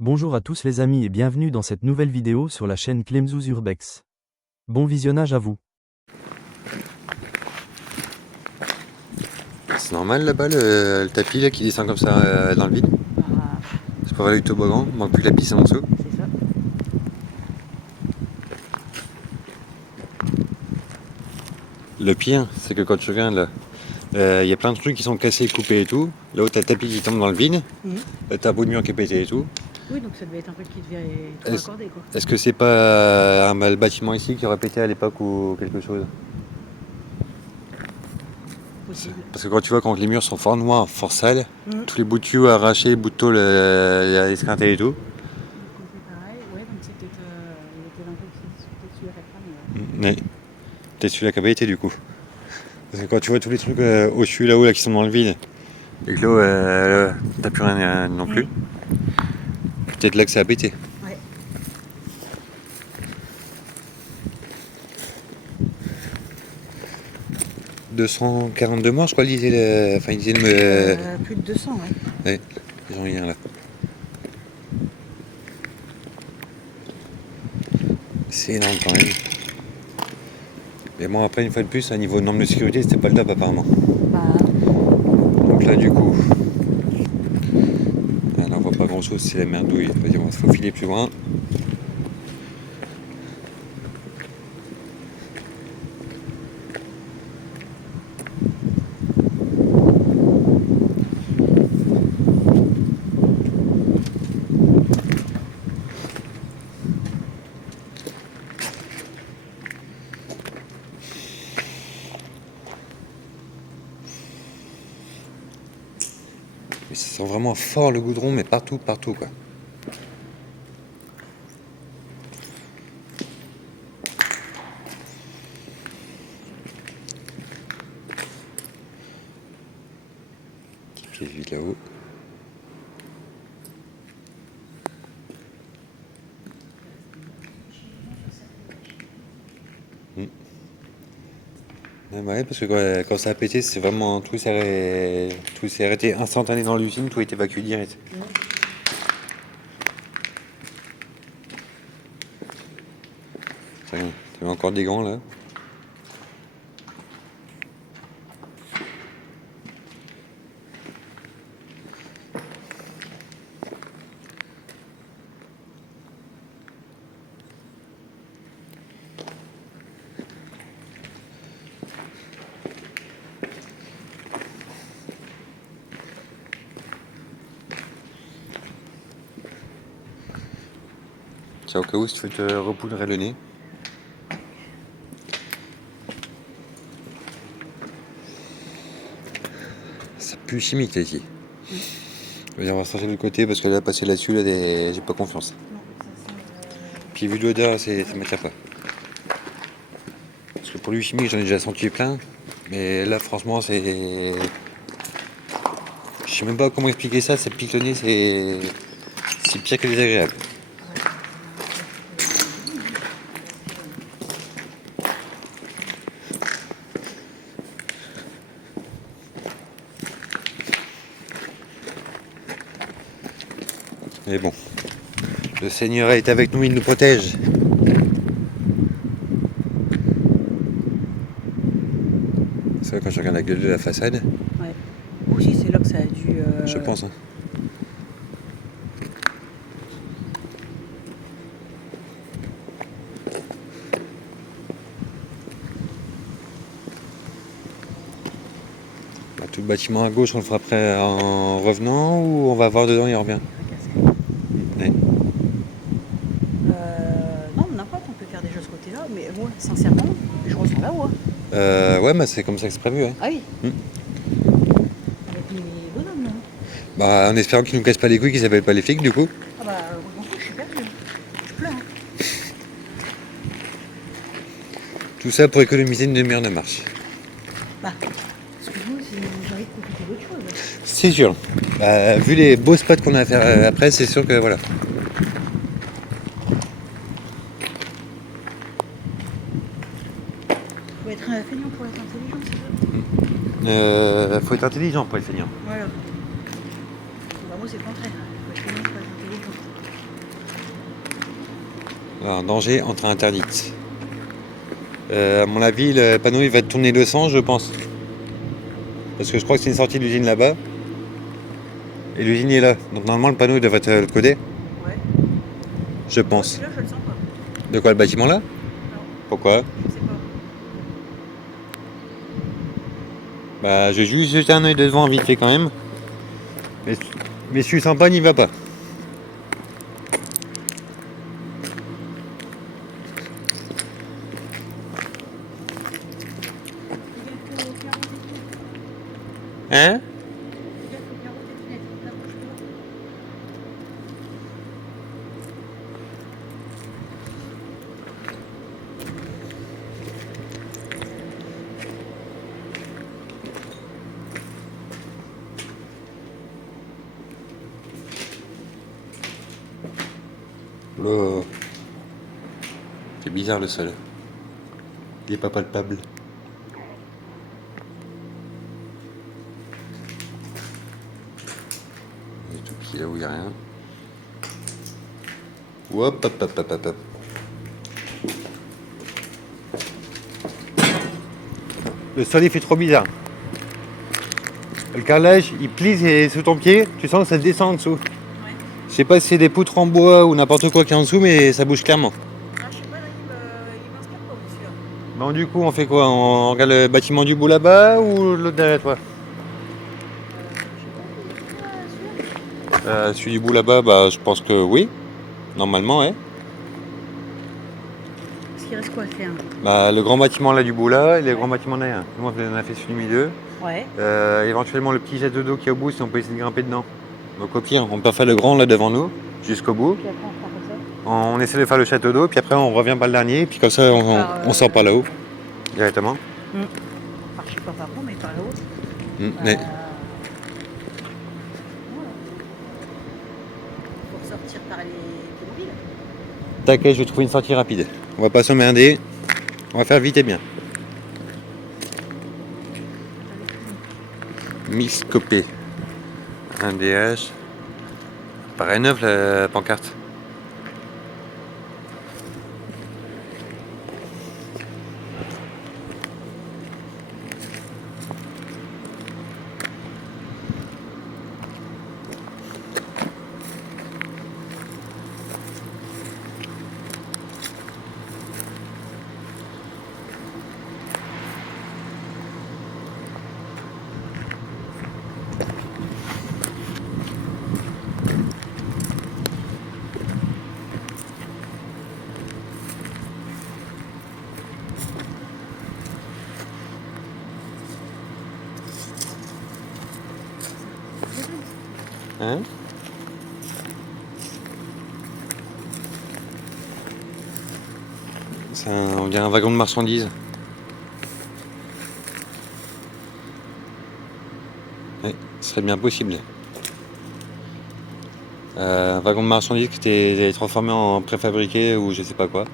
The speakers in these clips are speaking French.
Bonjour à tous les amis et bienvenue dans cette nouvelle vidéo sur la chaîne Clemzouz Urbex. Bon visionnage à vous. C'est normal là-bas le tapis là, qui descend comme ça dans le vide. Ah, C'est pas vrai du toboggan, il manque plus que la piste en dessous. c'est ça. Le pire, c'est que quand tu regardes là, il y a plein de trucs qui sont cassés, coupés et tout. Là où t'as le tapis qui tombe dans le vide, là, t'as un bout de mur qui est pété et tout. Oui, donc ça devait être un truc qui devait être Est-ce raccordé, quoi. est-ce que c'est pas le bâtiment ici qui aurait pété à l'époque ou quelque chose? Possible. Parce que quand tu vois quand les murs sont fort noirs, fort sales, Mhm. tous les bouts de tuyaux arrachés, les bouts de tôle esquintés et tout. Donc c'est pareil. Ouais, donc c'est peut-être il était un peu peut-être celui-là qui a Ouais. Peut-être celui-là qui a pas été du coup. Parce que quand tu vois tous les trucs au-dessus là-haut là, qui sont dans le vide, et que là, t'as plus rien non plus. Peut-être là que ça a pété. Ouais. 242 morts, je crois, il disait, enfin, il disait Plus de 200, ouais. ouais, ils ont rien là. C'est énorme quand même. Mais bon, après, une fois de plus, à niveau de normes de sécurité, c'était pas le top apparemment. Bah, Donc là, du coup, on voit pas grand chose, c'est la merdouille. Vas-y, on va se faufiler plus loin. Mais ça sent vraiment fort le goudron, mais partout, partout quoi. Petit pied vide là-haut. Ouais, parce que quand ça a pété, c'est vraiment tout s'est arrêté instantané dans l'usine, tout est évacué direct. T'as encore des gants là. C'est au cas où si tu veux te repoudrer le nez. Ça pue chimique là ici. Vas-y, on va sortir de l'autre côté parce que là, passer là-dessus, là, j'ai pas confiance. non, ça sent. Puis vu l'odeur, ça m'attire pas. Parce que pour lui chimique, j'en ai déjà senti plein. Mais là, franchement, c'est. Je sais même pas comment expliquer ça, ça pique le nez, c'est pire que désagréable. Mais bon, le Seigneur est avec nous, il nous protège. C'est vrai quand je regarde la gueule de la façade, Ouais. Aussi, c'est là que ça a dû. je pense. Hein. Bah, tout le bâtiment à gauche, on le fera après en revenant ou on va voir dedans et on revient. Ouais. Non, n'importe, on peut faire des jeux de ce côté-là, mais moi, sincèrement, je ressens là-haut. Hein. Ouais, bah, c'est comme ça que c'est prévu. Hein. Ah oui. Hmm. Avec les bonhommes, là. Bah, en espérant qu'ils nous cassent pas les couilles, qu'ils s'appellent pas les flics du coup. Ah bah, moi, je m'en fous, je suis perdu. Je pleure. Hein. Tout ça pour économiser une demi-heure de marche. Bah, excuse-moi si j'ai envie de profiter d'autre chose. C'est sûr. Bah, vu les beaux spots qu'on a à faire après, c'est sûr que voilà. Faut être feignant pour être intelligent, c'est ça? Faut être intelligent pour être feignant. Voilà. Bah, moi, c'est le contraire. Faut être feignant pour être intelligent. Alors, danger, entrée interdite. À mon avis, le panneau il va tourner le sens, je pense. Parce que je crois que c'est une sortie d'usine là-bas. Et l'usine est là. Donc normalement le panneau il devrait être de l'autre côté. Ouais. Je pense. Celui-là, je le sens pas. De quoi, le bâtiment là? Non, Pourquoi? je sais pas. Bah je vais juste jeter un œil devant vite fait quand même. Mais celui sympa n'y va pas. Il faut carreau tes fenêtres. Hein? Il faut carreau tes fenêtres. Là, bouge-toi. Oh. C'est bizarre le sol. Il est pas palpable. Il est tout petit là où il n'y a rien. Hop, hop, hop, hop, hop, hop. Le sol il fait trop bizarre. Le carrelage il plie et sous ton pied, tu sens que ça descend en dessous. Ouais. Je sais pas si c'est des poutres en bois ou n'importe quoi qui est en dessous, mais ça bouge clairement. Ah, je sais pas, là, il m'inspire pas, monsieur. Bon, du coup, on fait quoi? On regarde le bâtiment du bout là-bas ou l'autre derrière toi? Je sais pas, Celui du bout là-bas, bah, je pense que oui. Normalement, ouais. Est-ce qu'il reste quoi à faire? Bah, le grand bâtiment là du bout là et le grand bâtiment derrière. Nous, on a fait celui du milieu. Ouais. Éventuellement, le petit jet d'eau qui est au bout, si on peut essayer de grimper dedans. Donc, au pire, on peut faire le grand là devant nous, jusqu'au bout. Puis après, on fera comme ça. On essaie de faire le château d'eau, puis après, on revient par le dernier, puis comme ça, on sort par là-haut directement. Par je sais pas par où, mais par là-haut. Mais, Voilà. Pour sortir par les mobiles. t'inquiète, je vais trouver une sortie rapide. On va pas s'emmerder. On va faire vite et bien. Miscopé. Un DH. Paraît neuf la pancarte. Hein? On dirait un wagon de marchandises. Oui, ce serait bien possible. Un wagon de marchandises qui était transformé en préfabriqué ou je sais pas quoi.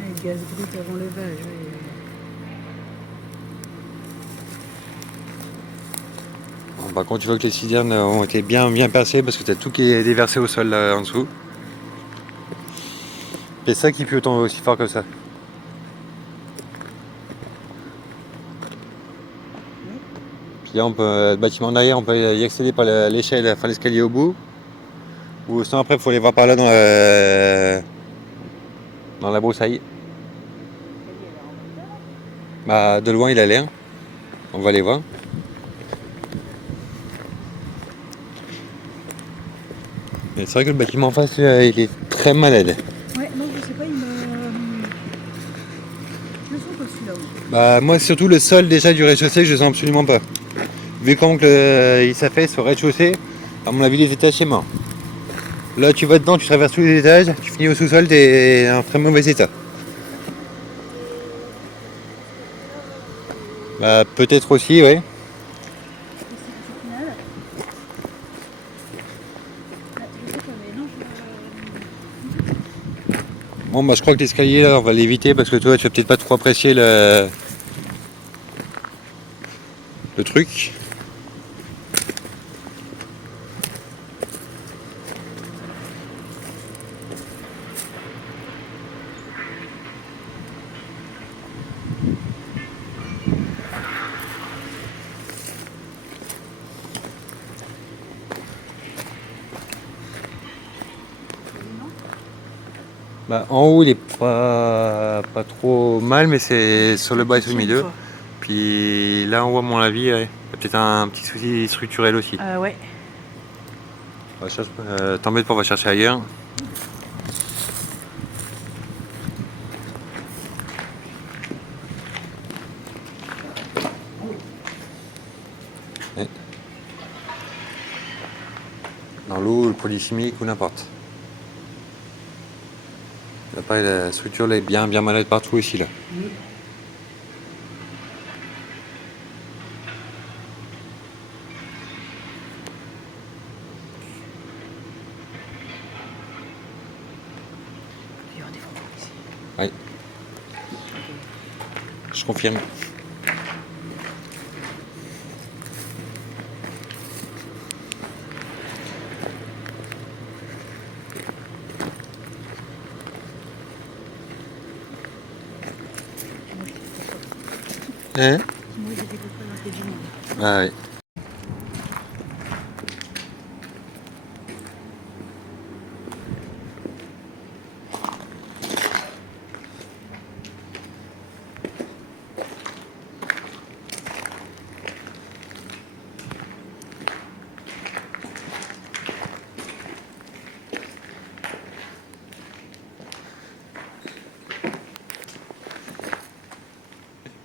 Le gaz brut avant levage. Par contre, tu vois que les cisternes ont été bien percées parce que tu as tout qui est déversé au sol là, en dessous. C'est ça qui pue autant aussi fort que ça. Puis là, le bâtiment derrière, on peut y accéder par l'échelle, enfin l'escalier au bout. Ou sinon après, il faut aller voir par là dans la broussaille. Bah, de loin, il a l'air. On va aller voir. Mais c'est vrai que le bâtiment en face, il est très malade. Ouais, non, je sais pas, je le sens pas celui-là. Bah, moi, surtout le sol déjà du rez-de-chaussée, je le sens absolument pas. Vu comment il s'affaisse au rez-de-chaussée, à mon avis, les étages, c'est mort. Là, tu vas dedans, tu traverses tous les étages, tu finis au sous-sol, t'es en très mauvais état. Bah, peut-être aussi, ouais. Bon, bah, je crois que l'escalier, là, on va l'éviter parce que toi, tu vas peut-être pas trop apprécier le truc. Bah, en haut, il est pas trop mal, mais c'est sur le bas et sur le milieu. Puis là, en haut, à mon avis, ouais, il y a peut-être un petit souci structurel aussi. Ouais. T'embête pas, on va chercher ailleurs. Ouais. Dans l'eau, le produit chimique ou n'importe. Après, la structure là, est bien malade partout aussi là. Il y aura des froids ici. Oui. Je confirme. Hein? Moi, j'ai des copains dans du monde. Ah oui.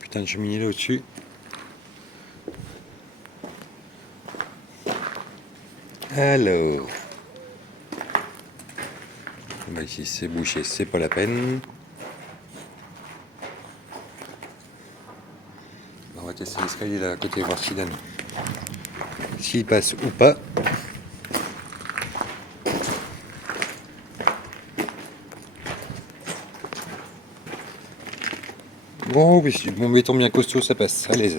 Putain de cheminée là au-dessus. Alors. Bah ici c'est bouché, c'est pas la peine. On va tester l'escalier là à côté, voir s'il donne. S'il passe ou pas. Bon, oui, bon béton bien costaud, ça passe, à l'aise.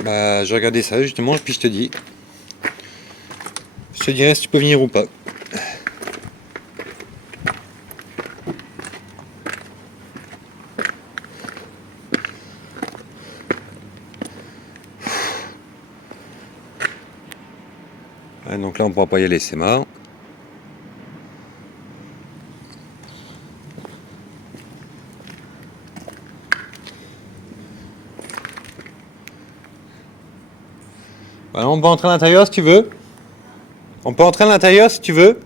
Bah, je regardais ça justement, puis je te dis. Je te dirai si tu peux venir ou pas. Ah, donc là, on pourra pas y aller, c'est mort. Bah, on peut entrer à l'intérieur si tu veux. On peut entrer à l'intérieur si tu veux.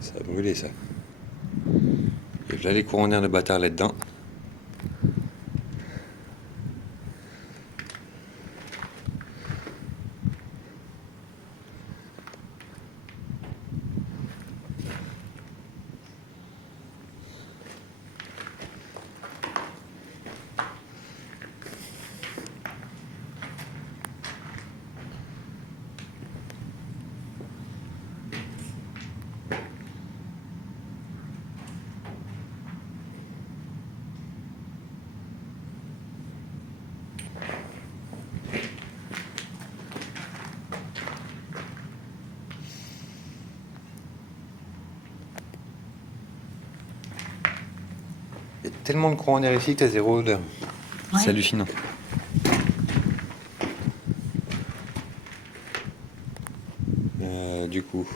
Ça a brûlé ça. Et là les courants d'air de bâtard là-dedans. Il y a tellement de courants d'air ici que t'as zéro odeur. Ouais. C'est hallucinant. Du coup,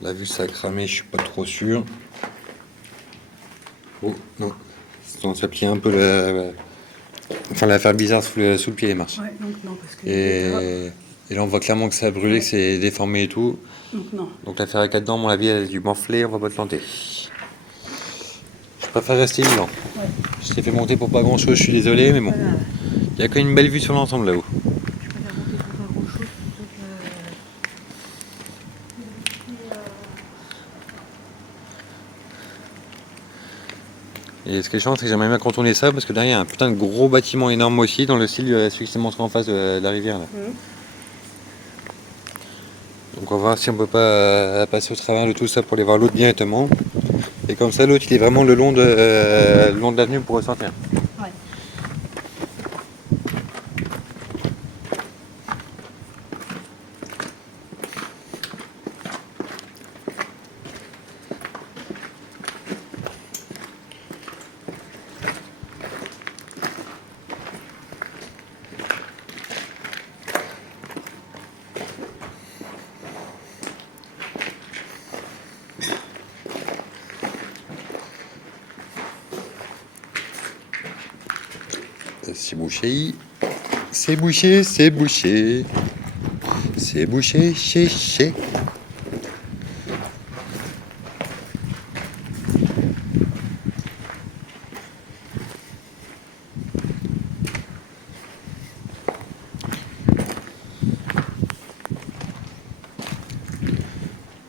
la vue ça a cramé, je suis pas trop sûr. Oh non, ça plie un peu enfin la faire bizarre sous le pied les marches. Ouais, donc non, parce que. Et là on voit clairement que ça a brûlé, Ouais. que c'est déformé et tout. Donc non. Donc la fer à 4 dents, à mon avis, elle a dû m'enfler, on va pas te planter. Je préfère rester vivant. Ouais. Je t'ai fait monter pour pas grand chose, je suis désolé, mais bon. Voilà. Il y a quand même une belle vue sur l'ensemble là-haut. Je préfère monter pour pas grand chose plutôt que. Et ce qui est chiant, c'est que j'aimerais bien contourner ça parce que derrière il y a un putain de gros bâtiment énorme aussi dans le style de celui qui s'est montré en face de la rivière là. Donc on va voir si on peut pas passer au travers de tout ça pour aller voir l'autre directement. Et comme ça l'autre il est vraiment le long de l'avenue pour ressortir. Ouais. C'est bouché. C'est bouché, c'est bouché. C'est bouché, chez.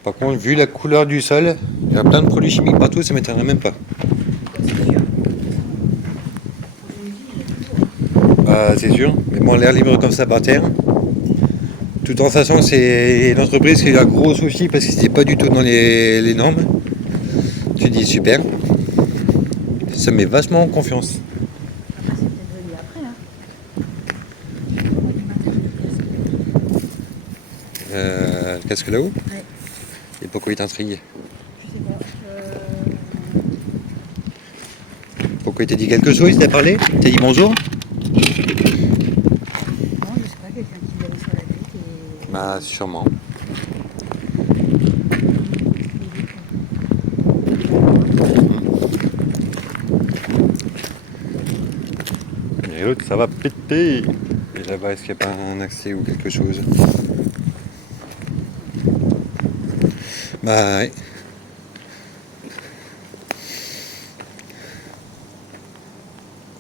Par contre, vu la couleur du sol, il y a plein de produits chimiques partout, ça m'étonnerait même pas. Bah, c'est sûr, mais bon, l'air libre comme ça par terre. Tout en sachant que c'est une entreprise qui a un gros souci parce que c'était pas du tout dans les normes. Tu dis super. Ça met vachement en confiance. Après, c'est peut-être venu après. Hein. Le casque là-haut. Ouais. Et pourquoi il t'intrigue? Je sais pas. Pourquoi il t'a dit quelque chose? Il t'a parlé? Il t'a dit bonjour? Non, je sais pas, quelqu'un qui l'avait sur la tête et. Bah, sûrement. Et l'autre, ça va péter. Et là-bas, est-ce qu'il n'y a pas un accès ou quelque chose? Bah, ouais.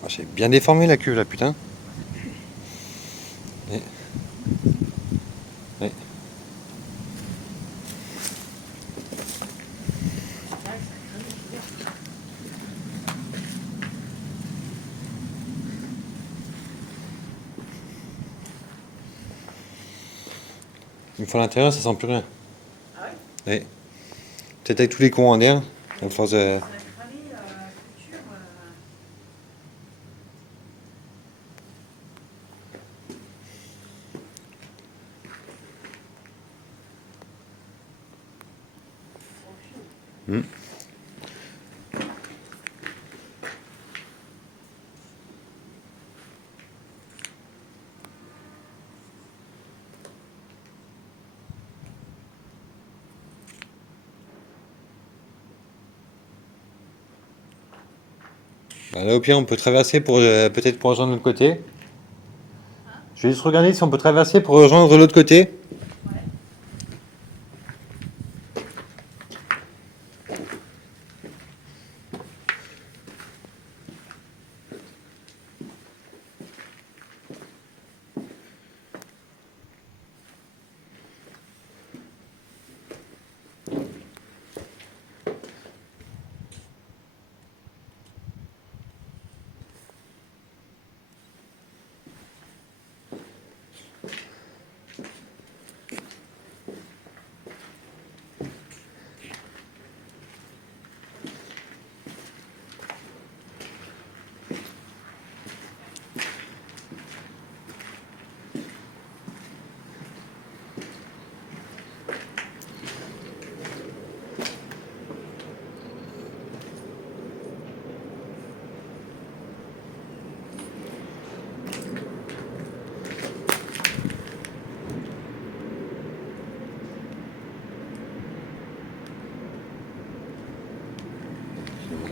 Oh, j'ai bien déformé la cuve là, putain. Et... Ouais. Une fois à l'intérieur, ça sent plus rien. Ah ouais? Ouais. Peut-être avec tous les courants d'air, à force de... Ça a cramé la culture. Bah, là, au pire, on peut traverser pour peut-être pour rejoindre l'autre côté. Je vais juste regarder si on peut traverser pour rejoindre l'autre côté.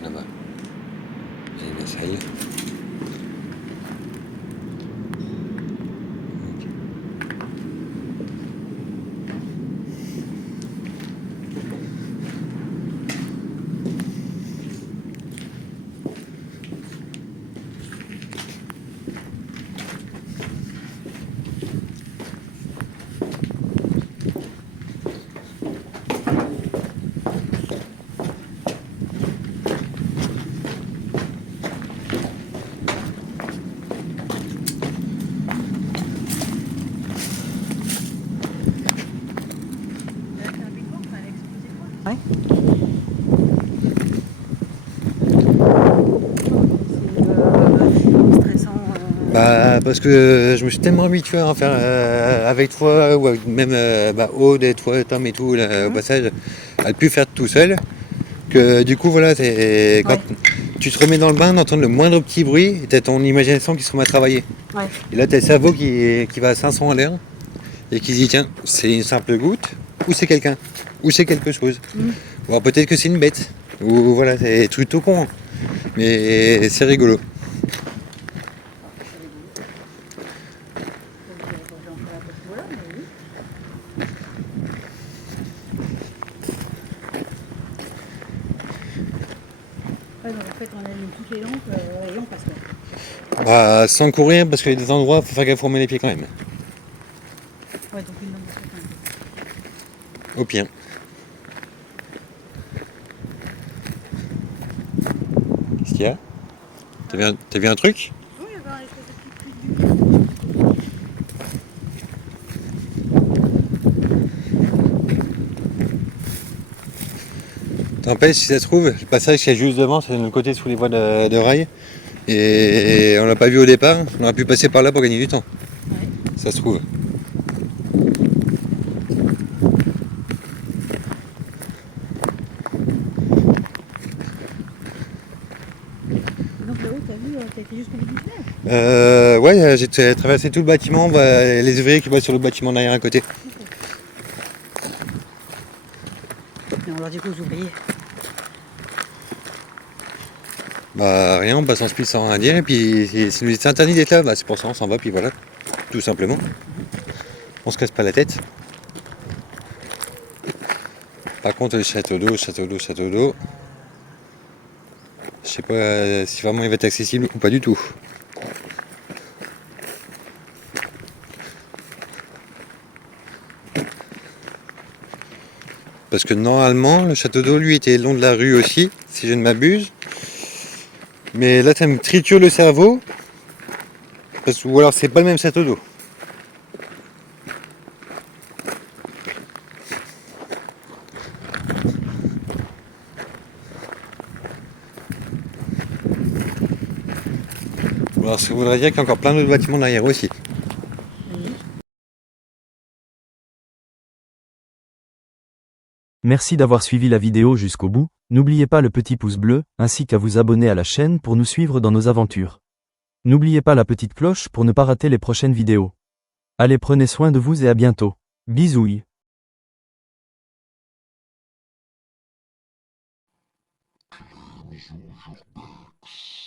Là-bas. Il y a une nacelle. Ouais. C'est stressant. Bah, parce que je me suis tellement habitué à en faire avec toi, ou avec même Aude et toi, Tom et tout, là, au passage, à ne plus faire tout seul, que du coup, voilà, quand tu te remets dans le bain, d'entendre le moindre petit bruit, et t'as ton imagination qui se remet à travailler. Ouais. Et là, t'as le cerveau qui va à 500 à l'heure, et qui se dit, tiens, c'est une simple goutte, ou c'est quelqu'un, ou c'est quelque chose. Ou alors peut-être que c'est une bête, ou voilà, c'est des trucs tout con, mais c'est rigolo. après, en fait, on allume toutes les lampes et on passe quoi. Bah, sans courir, parce qu'il y a des endroits, faut faire gaffe pour mettre les pieds quand même. Ouais, donc une lampe de secours. Au pire. Qu'est-ce qu'il y a? T'as vu un truc? Oui, il y avait un espèce de petit truc du... T'empêches, si ça se trouve, le passage qui est juste devant, c'est de l'autre côté sous les voies de rail. Et on l'a pas vu au départ, on aurait pu passer par là pour gagner du temps. Ouais. Ça se trouve. Donc là-haut, t'as vu, t'as été jusqu'au bout du tunnel? Ouais, j'ai traversé tout le bâtiment, les ouvriers qui bossent sur le bâtiment derrière à côté. Et on leur dit aux ouvriers. Bah rien, on passe en speed sans rien dire, et puis c'est interdit d'être là, bah, c'est pour ça on s'en va, puis voilà, tout simplement. On se casse pas la tête. Par contre, le château d'eau, je sais pas si vraiment il va être accessible ou pas du tout. Parce que normalement, le château d'eau, lui, était le long de la rue aussi, si je ne m'abuse. Mais là, ça me triture le cerveau. Ou alors, c'est pas le même château d'eau. Alors, ça voudrait dire qu'il y a encore plein d'autres bâtiments derrière aussi. Merci d'avoir suivi la vidéo jusqu'au bout, n'oubliez pas le petit pouce bleu, ainsi qu'à vous abonner à la chaîne pour nous suivre dans nos aventures. N'oubliez pas la petite cloche pour ne pas rater les prochaines vidéos. Allez, prenez soin de vous et à bientôt. Bisouilles. Clem's Urbex.